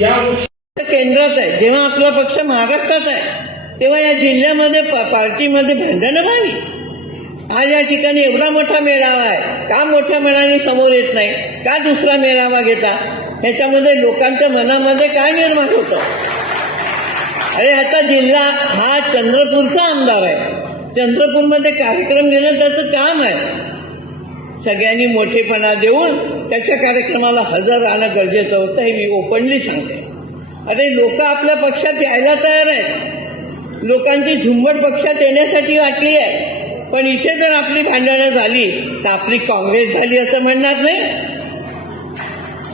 या गोष्टी केंद्रात आहे जेव्हा आपला पक्ष महाराष्ट्रात आहे तेव्हा या जिल्ह्यामध्ये पार्टीमध्ये भांडणं व्हावी. आज या ठिकाणी एवढा मोठा मेळावा आहे का मोठ्या मेळाने समोर येत नाही का दुसरा मेळावा घेता? ह्याच्यामध्ये लोकांच्या मनामध्ये काय निर्माण होतं? अरे आता जिल्हा हा चंद्रपूरचा आमदार आहे. चंद्रपूरमध्ये कार्यक्रम घेणं त्याचं काम आहे. सगळ्यांनी मोठेपणा देऊन त्याच्या कार्यक्रमाला हजर राहणं गरजेचं होतं हे मी ओपनली सांगते अरे लोक आपल्या पक्षात यायला तयार आहेत. लोकांची झुंबड पक्षात येण्यासाठी वाटली आहे. पण इथे जर आपली भांडणं झाली तर आपली काँग्रेस झाली असं म्हणणार नाही.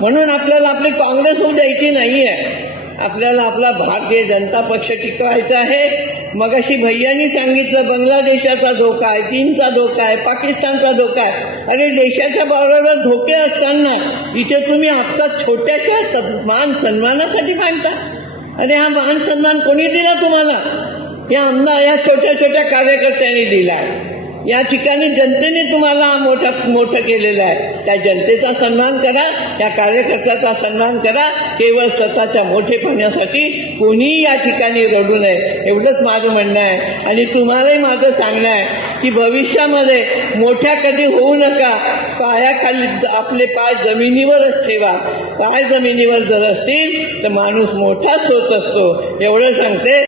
म्हणून आपल्याला आपली काँग्रेस होऊ द्यायची नाही आहे आपल्याला आपला भारतीय जनता पक्ष टिकवायचा आहे. मगाशी भैयानी सांगितलं बांगलादेशाचा धोका आहे चीनचा धोका आहे पाकिस्तानचा धोका आहे. अरे देशाच्या बरोबर धोके असताना इथे तुम्ही आत्ता छोट्याशा स- मान सन्मानासाठी मांडता अरे हा मान सन्मान कोणी दिला तुम्हाला? या आमदार या छोट्या छोट्या कार्यकर्त्यांनी दिला. या ठिकाणी जनतेने तुम्हाला मोठा मोठं केलेलं आहे. त्या जनतेचा सन्मान करा त्या कार्यकर्त्याचा सन्मान करा. केवळ स्वतःच्या मोठेपणासाठी कोणीही या ठिकाणी रडू नये. एवढंच माझं म्हणणं आहे. आणि तुम्हालाही माझं सांगणं आहे की भविष्यामध्ये मोठ्या कधी होऊ नका. पायाखाली आपले पाय जमिनीवरच ठेवा. पाय जमिनीवर जर असतील तर माणूस मोठाच होत असतो. एवढं सांगते.